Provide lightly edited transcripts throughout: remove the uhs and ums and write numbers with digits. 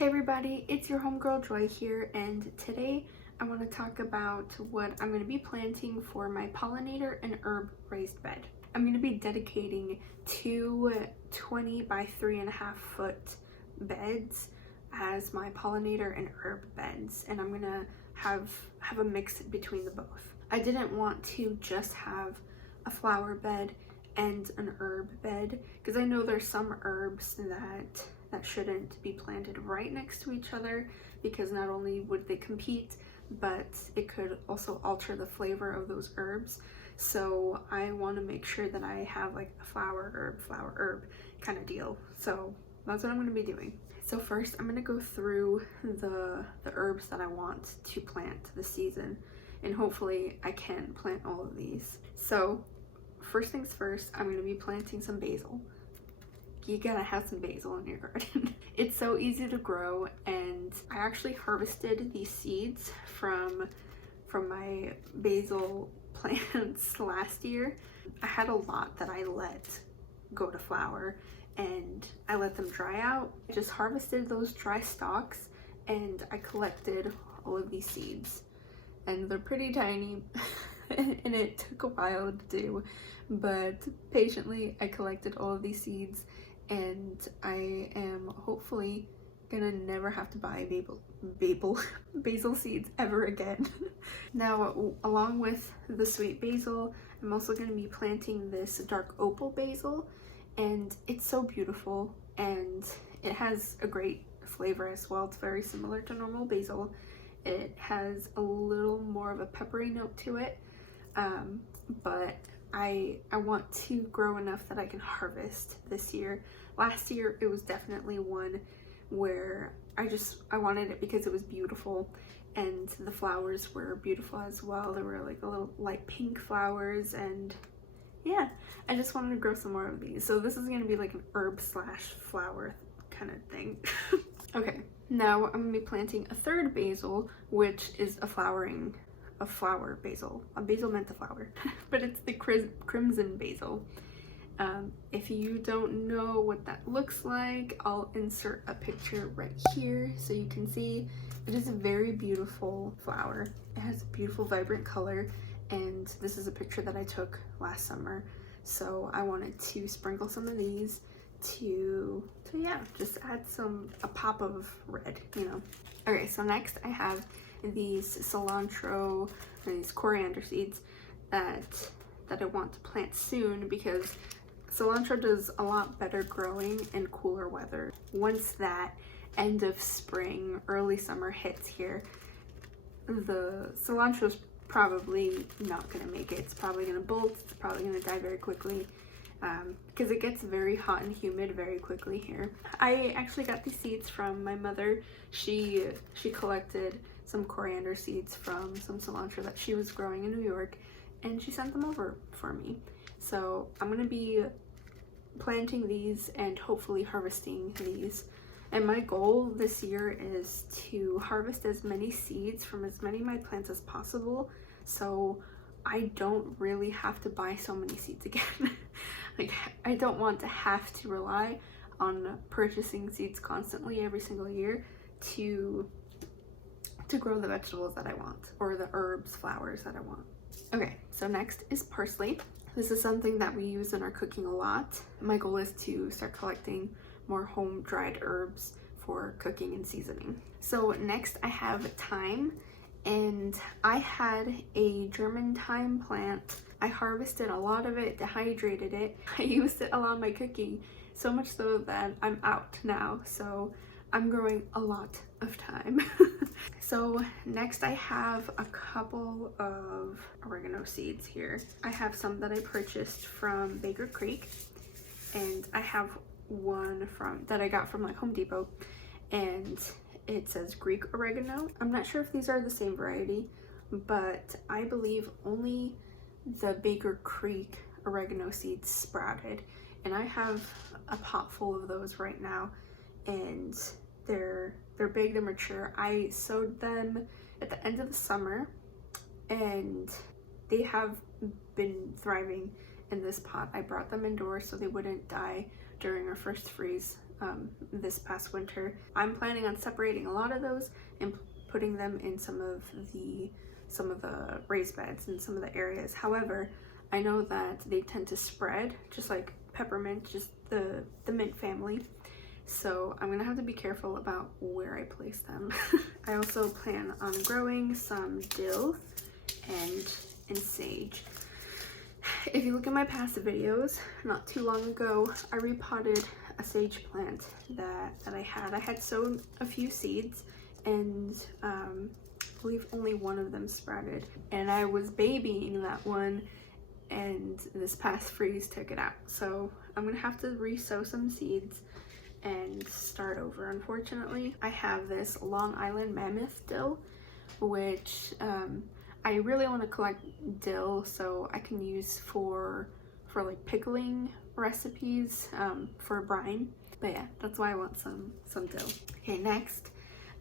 Hey everybody, it's your homegirl Joy here, and today I want to talk about what I'm going to be planting for my pollinator and herb raised bed. I'm going to be dedicating two 20 by 3.5 foot beds as my pollinator and herb beds, and I'm going to have a mix between the both. I didn't want to just have a flower bed and an herb bed because I know there's some herbs that shouldn't be planted right next to each other, because not only would they compete, but it could also alter the flavor of those herbs. So I want to make sure that I have like a flower herb kind of deal. So that's what I'm going to be doing. So first I'm going to go through the herbs that I want to plant this season, and hopefully I can plant all of these. So first things first, I'm going to be planting some basil. You gotta have some basil in your garden. It's so easy to grow, and I actually harvested these seeds from my basil plants last year. I had a lot that I let go to flower and I let them dry out. I just harvested those dry stalks and I collected all of these seeds, and they're pretty tiny and it took a while to do, but patiently I collected all of these seeds, and I am hopefully gonna never have to buy basil seeds ever again. Now, along with the sweet basil, I'm also gonna be planting this dark opal basil, and it's so beautiful and it has a great flavor as well. It's very similar to normal basil. It has a little more of a peppery note to it, but I want to grow enough that I can harvest this year. Last year it was definitely one where I wanted it because it was beautiful, and the flowers were beautiful as well. There were like a little light pink flowers, and yeah, I just wanted to grow some more of these. So this is going to be like an herb slash flower kind of thing. Okay, now I'm going to be planting a third basil, which is a flower basil. A basil meant to flower, but it's the crimson basil. If you don't know what that looks like, I'll insert a picture right here so you can see. It is a very beautiful flower. It has a beautiful vibrant color, and this is a picture that I took last summer. So I wanted to sprinkle some of these to yeah, just add a pop of red, you know. Okay, so next I have these cilantro, these coriander seeds that I want to plant soon, because cilantro does a lot better growing in cooler weather. Once that end of spring, early summer hits here, the cilantro's probably not gonna make it. It's probably gonna bolt, it's probably gonna die very quickly, because it gets very hot and humid very quickly here. I actually got these seeds from my mother. She collected some coriander seeds from some cilantro that she was growing in New York, and she sent them over for me. So I'm gonna be planting these and hopefully harvesting these. And my goal this year is to harvest as many seeds from as many of my plants as possible, so I don't really have to buy so many seeds again. Like, I don't want to have to rely on purchasing seeds constantly every single year to grow the vegetables that I want, or the herbs, flowers that I want. Okay, so next is parsley. This is something that we use in our cooking a lot. My goal is to start collecting more home dried herbs for cooking and seasoning. So next I have thyme, and I had a German thyme plant. I harvested a lot of it, dehydrated it. I used it a lot in my cooking, so much so that I'm out now. So I'm growing a lot of thyme. So next I have a couple of oregano seeds here. I have some that I purchased from Baker Creek, and I have one that I got from like Home Depot, and it says Greek oregano. I'm not sure if these are the same variety, but I believe only the Baker Creek oregano seeds sprouted, and I have a pot full of those right now, and they're big, they're mature. I sowed them at the end of the summer, and they have been thriving in this pot. I brought them indoors so they wouldn't die during our first freeze this past winter. I'm planning on separating a lot of those and putting them in some of the raised beds in some of the areas. However, I know that they tend to spread, just like peppermint, just the mint family. So I'm gonna have to be careful about where I place them. I also plan on growing some dill and sage. If you look at my past videos, not too long ago, I repotted a sage plant that I had sown a few seeds, and I believe only one of them sprouted, and I was babying that one, and this past freeze took it out. So I'm gonna have to re-sow some seeds and start over. Unfortunately, I have this Long Island Mammoth dill, which I really want to collect dill so I can use for like pickling recipes, for brine. But yeah, that's why I want some dill. Okay, next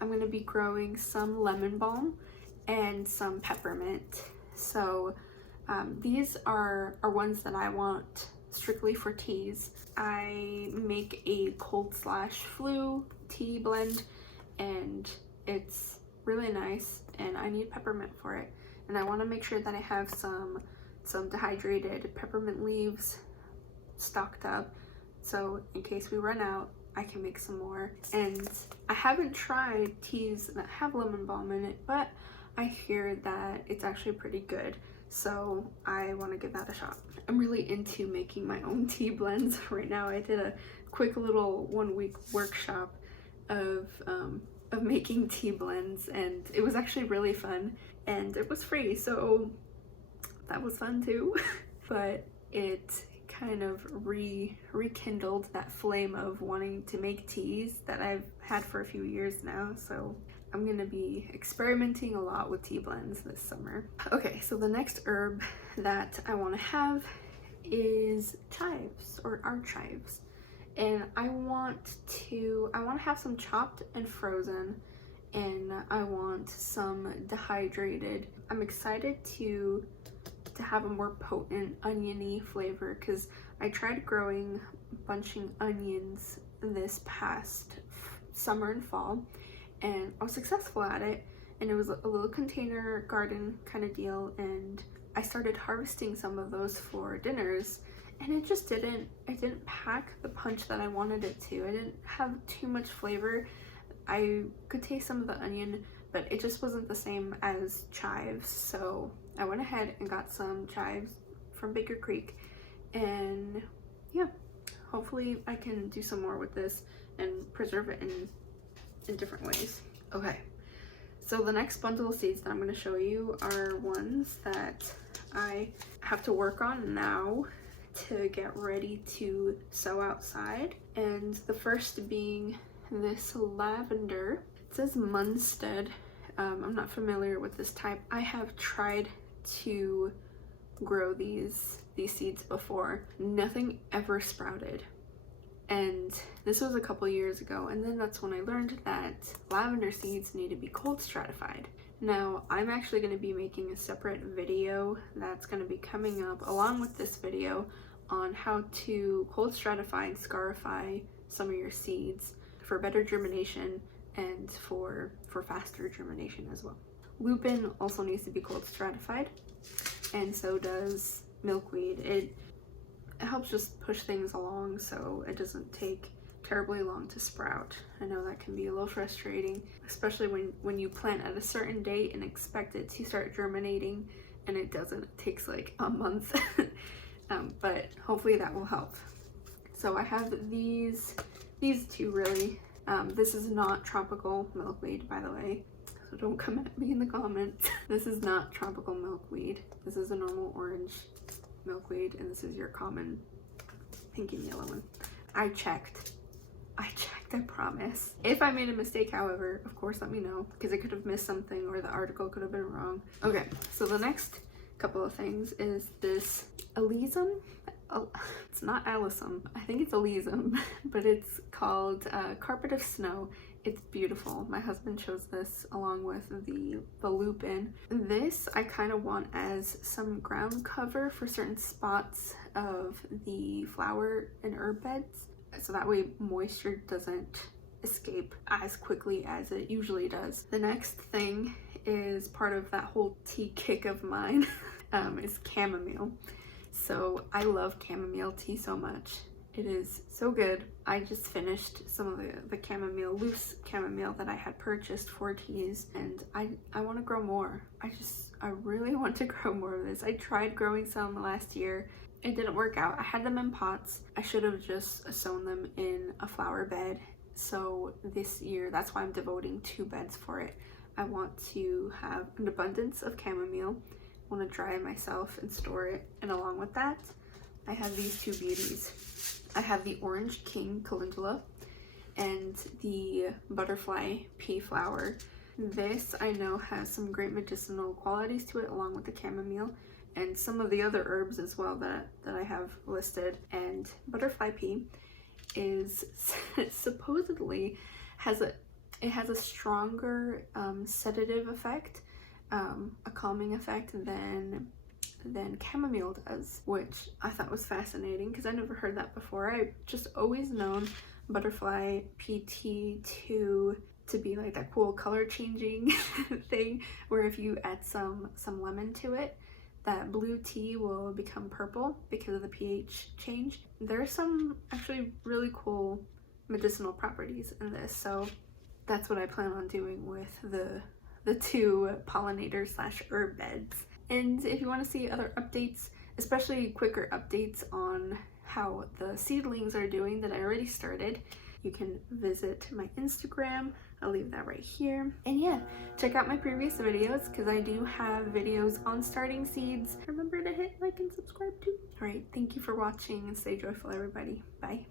I'm going to be growing some lemon balm and some peppermint. So these are ones that I want strictly for teas. I make a cold/flu tea blend, and it's really nice, and I need peppermint for it. And I want to make sure that I have some dehydrated peppermint leaves stocked up, so in case we run out, I can make some more. And I haven't tried teas that have lemon balm in it, but I hear that it's actually pretty good, so I want to give that a shot. I'm really into making my own tea blends right now. I did a quick little 1-week workshop of making tea blends, and it was actually really fun, and it was free, so that was fun too. But it kind of rekindled that flame of wanting to make teas that I've had for a few years now, so I'm gonna be experimenting a lot with tea blends this summer. Okay, so the next herb that I want to have is chives, or our chives. And I want to have some chopped and frozen, and I want some dehydrated. I'm excited to have a more potent oniony flavor, because I tried growing bunching onions this past summer and fall, and I was successful at it, and it was a little container garden kind of deal, and I started harvesting some of those for dinners, and it just didn't pack the punch that I wanted it to. I didn't have too much flavor. I could taste some of the onion, but it just wasn't the same as chives. So I went ahead and got some chives from Baker Creek, and yeah, hopefully I can do some more with this and preserve it in different ways. Okay, so the next bundle of seeds that I'm going to show you are ones that I have to work on now to get ready to sow outside. And the first being this lavender. It says Munstead. I'm not familiar with this type. I have tried to grow these seeds before. Nothing ever sprouted. And this was a couple years ago, and then that's when I learned that lavender seeds need to be cold stratified. Now, I'm actually going to be making a separate video that's going to be coming up along with this video on how to cold stratify and scarify some of your seeds for better germination and for faster germination as well. Lupin also needs to be cold stratified, and so does milkweed. It helps just push things along so it doesn't take terribly long to sprout. I know that can be a little frustrating, especially when you plant at a certain date and expect it to start germinating and it doesn't. It takes like a month. But hopefully that will help. So I have these two really. This is not tropical milkweed, by the way, so don't come at me in the comments. This is not tropical milkweed. This is a normal orange milkweed, and this is your common pink and yellow one. I checked, I promise. If I made a mistake, however, of course let me know, because I could have missed something or the article could have been wrong. Okay, so the next couple of things is this Elysium. It's not Elysium, I think it's Elysium, but it's called Carpet of Snow. It's beautiful. My husband chose this along with the lupin. This I kind of want as some ground cover for certain spots of the flower and herb beds. so that way moisture doesn't escape as quickly as it usually does. The next thing is part of that whole tea kick of mine is chamomile. So I love chamomile tea so much. It is so good. I just finished some of the chamomile, loose chamomile that I had purchased for teas, and I want to grow more. I really want to grow more of this. I tried growing some last year. It didn't work out. I had them in pots. I should have just sown them in a flower bed. So this year, that's why I'm devoting 2 beds for it. I want to have an abundance of chamomile. I want to dry it myself and store it. And along with that, I have these 2 beauties. I have the Orange King Calendula and the Butterfly Pea Flower. This I know has some great medicinal qualities to it, along with the chamomile and some of the other herbs as well that I have listed. And Butterfly Pea is supposedly has a stronger sedative effect, a calming effect than chamomile does, which I thought was fascinating because I never heard that before. I just always known Butterfly Pea tea to be like that cool color changing thing, where if you add some lemon to it, that blue tea will become purple because of the pH change. There are some actually really cool medicinal properties in this, so that's what I plan on doing with the 2 pollinator / herb beds. And if you want to see other updates, especially quicker updates on how the seedlings are doing that I already started, you can visit my Instagram. I'll leave that right here. And yeah, check out my previous videos because I do have videos on starting seeds. Remember to hit like and subscribe too. Alright, thank you for watching and stay joyful, everybody. Bye.